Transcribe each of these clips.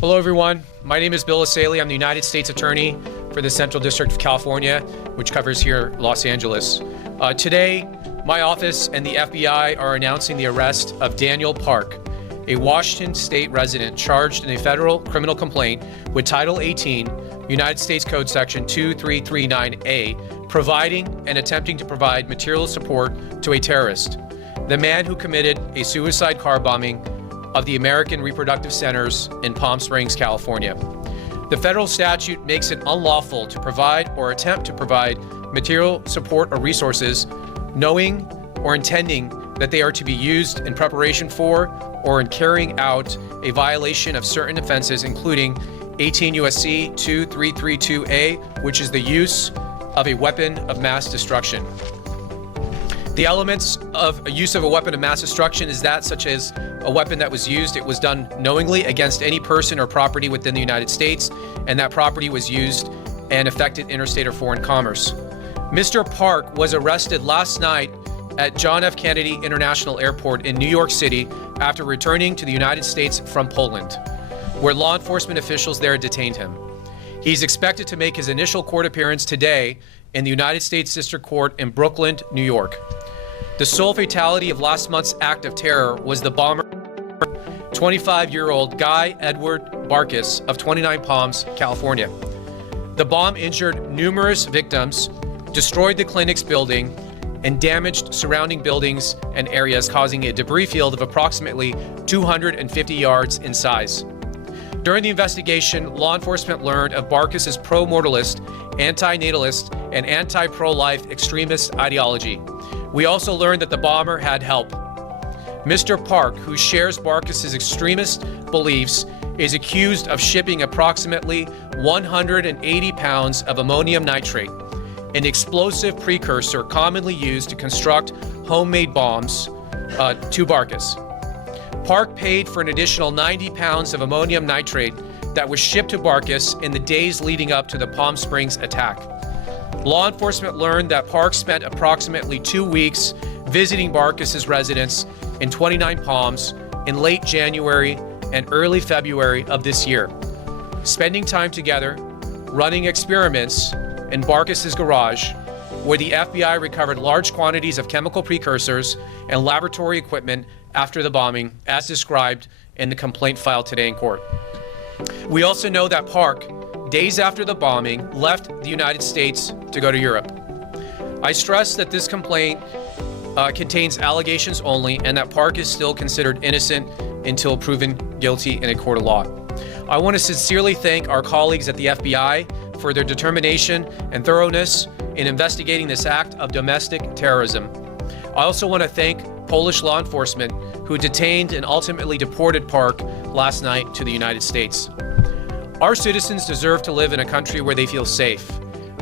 Hello, everyone. My name is Bill Asaley. I'm the United States Attorney for the Central District of California, which covers here Los Angeles. Today, my office and the FBI are announcing the arrest of Daniel Park, a Washington State resident charged in a federal criminal complaint with Title 18, United States Code Section 2339A, providing and attempting to provide material support to a terrorist. The man who committed a suicide car bombing of the American Reproductive Centers in Palm Springs, California. The federal statute makes it unlawful to provide or attempt to provide material support or resources, knowing or intending that they are to be used in preparation for or in carrying out a violation of certain offenses, including 18 U.S.C. 2332A, which is the use of a weapon of mass destruction. The elements of a use of a weapon of mass destruction is that such as a weapon that was used, it was done knowingly against any person or property within the United States, and that property was used and affected interstate or foreign commerce. Mr. Park was arrested last night at John F. Kennedy International Airport in New York City after returning to the United States from Poland, where law enforcement officials there detained him. He's expected to make his initial court appearance today in the United States District Court in Brooklyn, New York. The sole fatality of last month's act of terror was the bomber, 25-year-old Guy Edward Barkis of 29 Palms, California. The bomb injured numerous victims, destroyed the clinic's building, and damaged surrounding buildings and areas, causing a debris field of approximately 250 yards in size. During the investigation, law enforcement learned of Barkis's pro-mortalist, anti-natalist, and anti-pro-life extremist ideology. We also learned that the bomber had help. Mr. Park, who shares Barkis's extremist beliefs, is accused of shipping approximately 180 pounds of ammonium nitrate, an explosive precursor commonly used to construct homemade bombs, to Barkis. Park paid for an additional 90 pounds of ammonium nitrate that was shipped to Barkis in the days leading up to the Palm Springs attack. Law enforcement learned that Park spent approximately 2 weeks visiting Barkis's residence in 29 Palms in late January and early February of this year, spending time together, running experiments in Barkis's garage, where the FBI recovered large quantities of chemical precursors and laboratory equipment after the bombing, as described in the complaint filed today in court. We also know that Park, days after the bombing, left the United States to go to Europe. I stress that this complaint contains allegations only, and that Park is still considered innocent until proven guilty in a court of law. I want to sincerely thank our colleagues at the FBI for their determination and thoroughness in investigating this act of domestic terrorism. I also want to thank Polish law enforcement who detained and ultimately deported Park last night to the United States. Our citizens deserve to live in a country where they feel safe.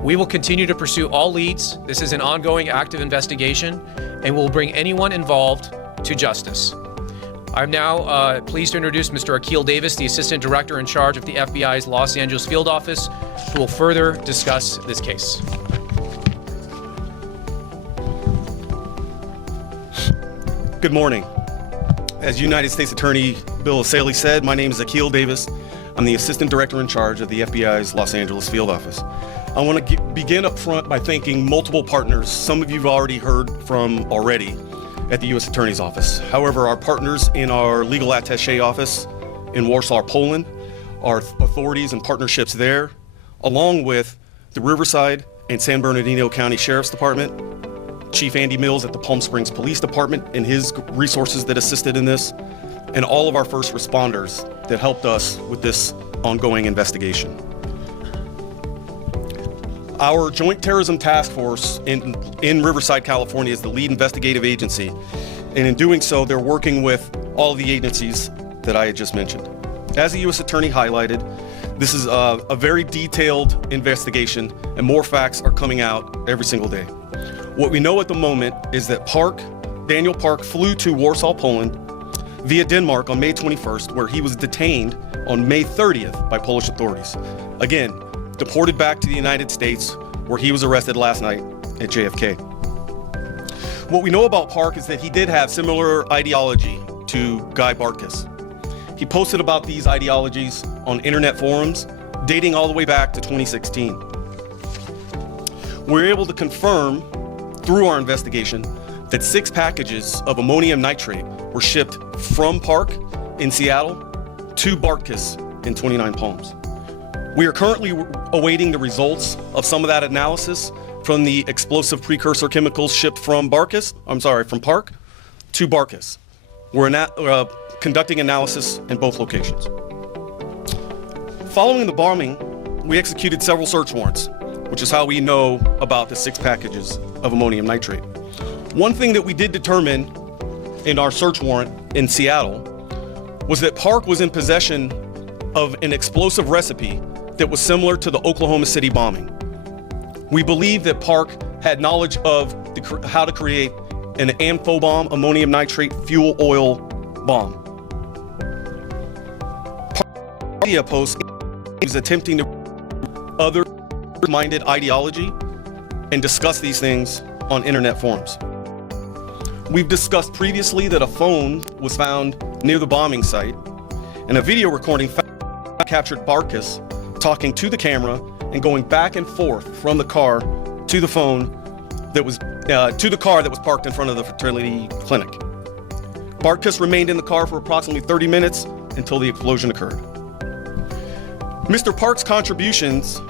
We will continue to pursue all leads. This is an ongoing active investigation, and will bring anyone involved to justice. I'm now pleased to introduce Mr. Akil Davis, the Assistant Director in charge of the FBI's Los Angeles Field Office, who will further discuss this case. Good morning. As United States Attorney Bill Asaley said, my name is Akil Davis. I'm the Assistant Director in charge of the FBI's Los Angeles Field Office. I want to begin up front by thanking multiple partners. Some of you've already heard from already at the U.S. Attorney's Office. However, our partners in our legal attaché office in Warsaw, Poland, our authorities and partnerships there, along with the Riverside and San Bernardino County Sheriff's Department, Chief Andy Mills at the Palm Springs Police Department and his resources that assisted in this, and all of our first responders that helped us with this ongoing investigation. Our Joint Terrorism Task Force in Riverside, California is the lead investigative agency, and in doing so, they're working with all of the agencies that I had just mentioned. As the U.S. Attorney highlighted, this is a very detailed investigation, and more facts are coming out every single day. What we know at the moment is that Daniel Park flew to Warsaw, Poland via Denmark on May 21st, where he was detained on May 30th by Polish authorities. Again, deported back to the United States, where he was arrested last night at JFK. What we know about Park is that he did have similar ideology to Guy Barkis. He posted about these ideologies on internet forums dating all the way back to 2016. We were able to confirm through our investigation that 6 packages of ammonium nitrate were shipped from Park in Seattle to Bartkus in 29 Palms. We are currently awaiting the results of some of that analysis from the explosive precursor chemicals shipped from Park to Bartkus. We're conducting analysis in both locations. Following the bombing, we executed several search warrants, which is how we know about the 6 packages of ammonium nitrate. One thing that we did determine in our search warrant in Seattle was that Park was in possession of an explosive recipe that was similar to the Oklahoma City bombing. We believe that Park had knowledge of how to create an amphibomb ammonium nitrate fuel oil bomb. Park media post is attempting to other-minded ideology and discuss these things on internet forums. We've discussed previously that a phone was found near the bombing site, and a video recording captured Bartkus talking to the camera and going back and forth from the car to the phone that was to the car that was parked in front of the fertility clinic. Bartkus remained in the car for approximately 30 minutes until the explosion occurred. Mr. Park's contributions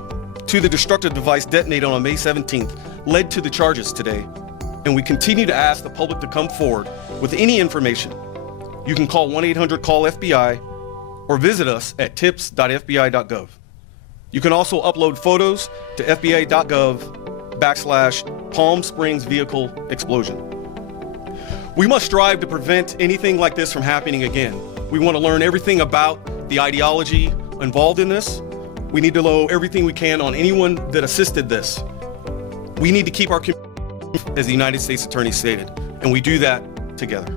to the destructive device detonated on May 17th led to the charges today, and we continue to ask the public to come forward with any information. You can call 1-800-CALL-FBI or visit us at tips.fbi.gov. You can also upload photos to fbi.gov/Palm Springs vehicle explosion. We must strive to prevent anything like this from happening again. We want to learn everything about the ideology involved in this. We need to know everything we can on anyone that assisted this. We need to keep our community, as the United States Attorney stated, and we do that together.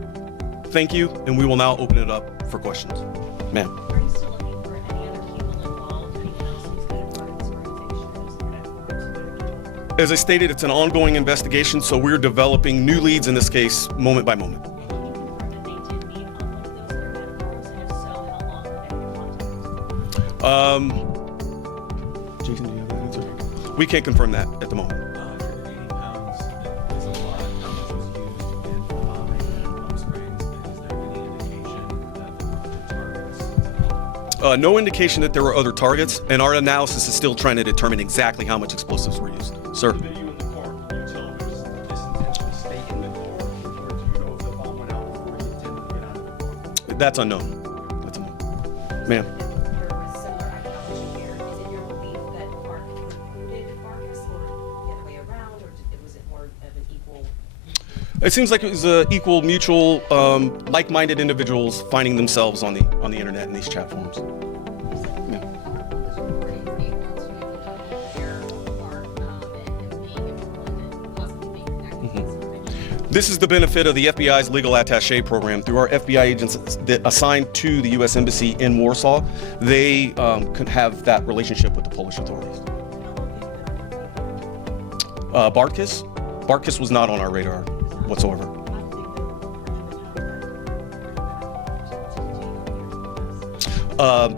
Thank you, and we will now open it up for questions. Ma'am. Are you still looking for any other people involved, anyone else who's been a part of this organization? As I stated, it's an ongoing investigation, so we're developing new leads in this case moment by moment. Can you confirm that they did meet on one of those internet forums, and if so, how long were they in contact? Jason, do you have that answer? We can't confirm that at the moment. 80 pounds is a lot. How much was used in the bombing in Palm Springs? And is there any indication that there were other targets? No indication that there were other targets, and our analysis is still trying to determine exactly how much explosives were used. Sir? The video in the car, can you tell if it was disintentionally stay in the car, or do you know if the bomb went out before he intended to get out of the car? That's unknown. That's unknown. Ma'am? There was similar ideology here. Is it your belief that Park recruited Bartkus, or the other way around, or was it more of an equal? It seems like it was equal, mutual, like-minded individuals finding themselves on the internet in these chat forums. This is the benefit of the FBI's legal attaché program. Through our FBI agents that assigned to the U.S. Embassy in Warsaw, they could have that relationship with the Polish authorities. Bartkus was not on our radar whatsoever.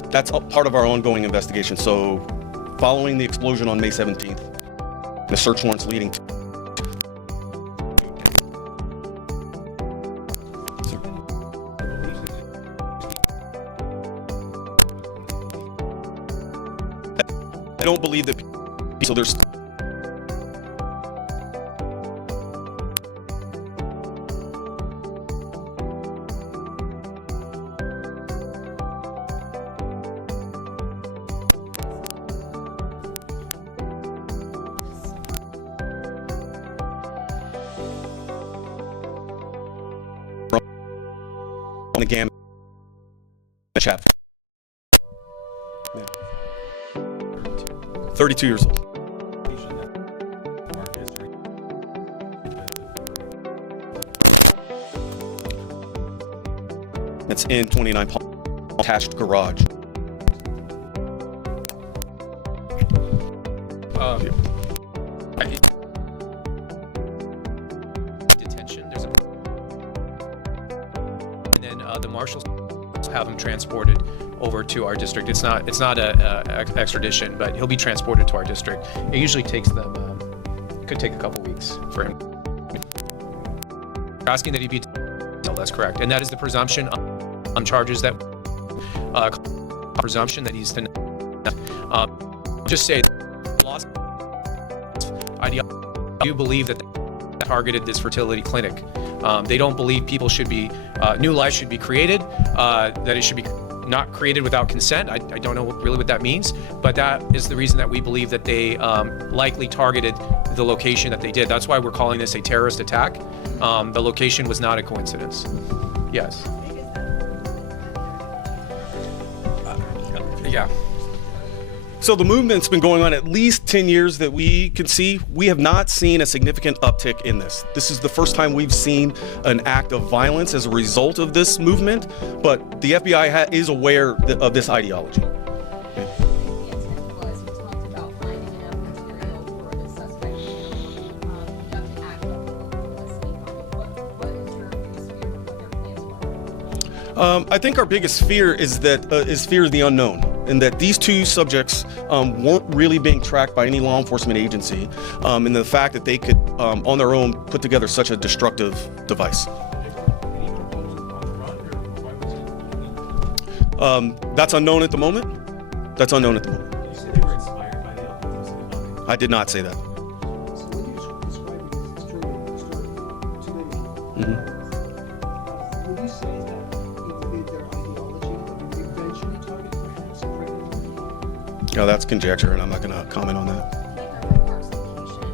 That's part of our ongoing investigation. So, following the explosion on May 17th, the search warrants leading to I don't believe that. So there's. On the gamut chat. Yeah. 32 years old. That's in 29 attached garage. Detention. There's a. And then the marshals have him transported over to our district. It's not a extradition, but he'll be transported to our district. It usually takes them, could take a couple weeks for him. We're asking that he be, no, that's correct. And that is the presumption on charges that, presumption that he's to, just say, lost ideology. I do believe that they targeted this fertility clinic. They don't believe people should be, new life should be created, that it should be not created without consent. I don't know really what that means, but that is the reason that we believe that they likely targeted the location that they did. That's why we're calling this a terrorist attack. The location was not a coincidence. Yes. Yeah. So the movement's been going on at least 10 years that we can see. We have not seen a significant uptick in this. This is the first time we've seen an act of violence as a result of this movement, but the FBI is aware of this ideology. The intent was, we talked about finding enough material for the suspect to conduct an act of publicity. What is your biggest fear of what their plans were? I think our biggest fear is fear of the unknown, and that these two subjects weren't really being tracked by any law enforcement agency, and the fact that they could, on their own, put together such a destructive device. That's unknown at the moment. That's unknown at the moment. You said they were inspired by the Oklahoma bombing. I did not say that. So when you describe it as extremely disturbing to many, would you say that it their ideology that they eventually targeted perhaps a pregnant woman? That's conjecture, and I'm not going to comment on that. Park's location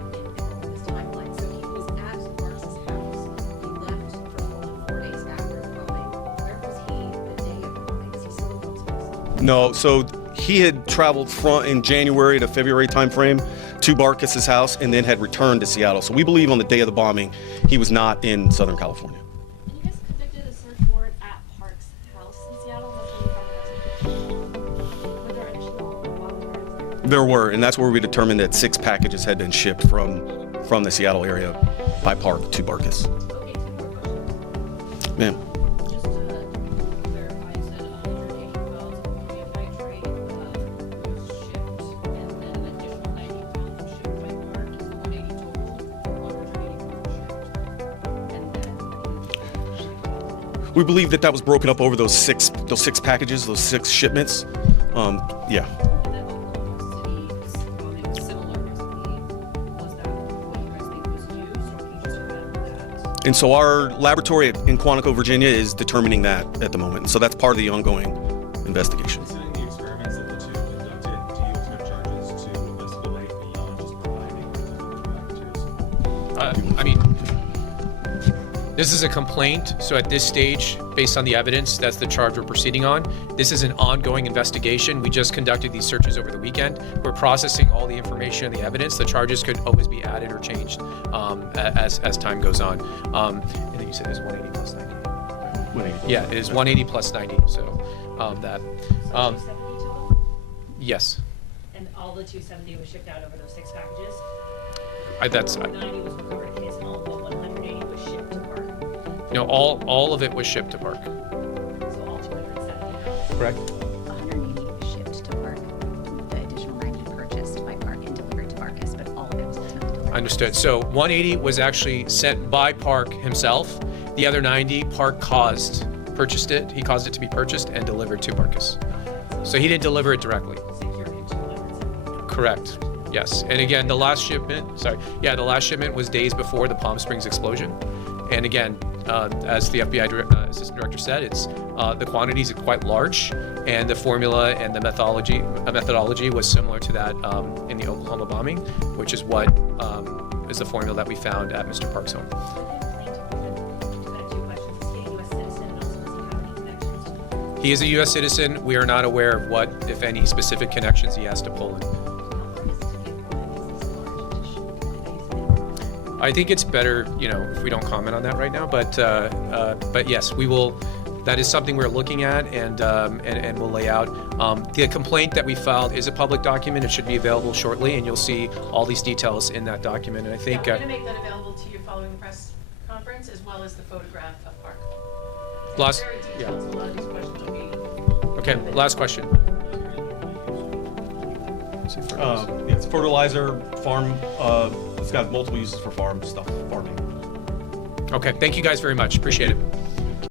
in this timeline. So he was at Park's house. He left for Poland 4 days after the bombing. Where was he the day of the bombing? Was he still in Park's house? No, so he had traveled in January to February timeframe to Barkis's house and then had returned to Seattle. So we believe on the day of the bombing, he was not in Southern California. And you guys conducted a search warrant at Park's house in Seattle. That's where you found the execution. Were there additional wildfires there? There were, and that's where we determined that 6 packages had been shipped from the Seattle area by Park to Barkis. Okay, 2 more questions. Ma'am. Just to clarify, you said 180 pounds of ammonium nitrate was shipped, and then an additional 90 pounds was shipped by Park. So 180 total, 180 pounds shipped. And then We believe that was broken up over those six packages, those 6 shipments. Yeah. And then Oklahoma City's bombing was similar recipe. Was that what you guys think was used, or can you just confirm that? And so our laboratory in Quantico, Virginia is determining that at the moment. So that's part of the ongoing investigation. Considering the experiments that the two conducted, do you expect charges to escalate beyond just providing the packages? I mean, this is a complaint, so at this stage, based on the evidence, that's the charge we're proceeding on. This is an ongoing investigation. We just conducted these searches over the weekend. We're processing all the information and the evidence. The charges could always be added or changed as time goes on. And then you said it's 180 plus 90. Yeah, it is 180 plus 90. So that, 270 total? yes, And all the 270 was shipped out over those 6 packages? that's 90 was recovered at his home, but 180 was shipped to Park. all of it was shipped to Park. So all 270. Correct. 180 was shipped to Park. The additional 90 purchased by Park and delivered to Barkis, but all of it was ultimately delivered. Understood. So 180 was actually sent by Park himself. The other 90, Park purchased it. He caused it to be purchased and delivered to Barkis. So he didn't deliver it directly. Secured him 270. Correct. Yes. And again, the last shipment was days before the Palm Springs explosion. And again, as the FBI assistant director said, it's the quantities are quite large, and the formula and the methodology was similar to that in the Oklahoma bombing, which is what is the formula that we found at Mr. Park's home. He is a U.S. citizen. We are not aware of what, if any, specific connections he has to Poland. I think it's better, if we don't comment on that right now. But yes, we will. That is something we're looking at, and we'll lay out. The complaint that we filed is a public document. It should be available shortly, and you'll see all these details in that document. And I think Yeah, we're going to make that available to you following the press conference, as well as the photograph of Park. Last- Very detailed, so a lot of these questions will be Okay, last question. Yeah, it's fertilizer, farm, it's got multiple uses for farm stuff, farming. Okay, thank you guys very much. Appreciate it.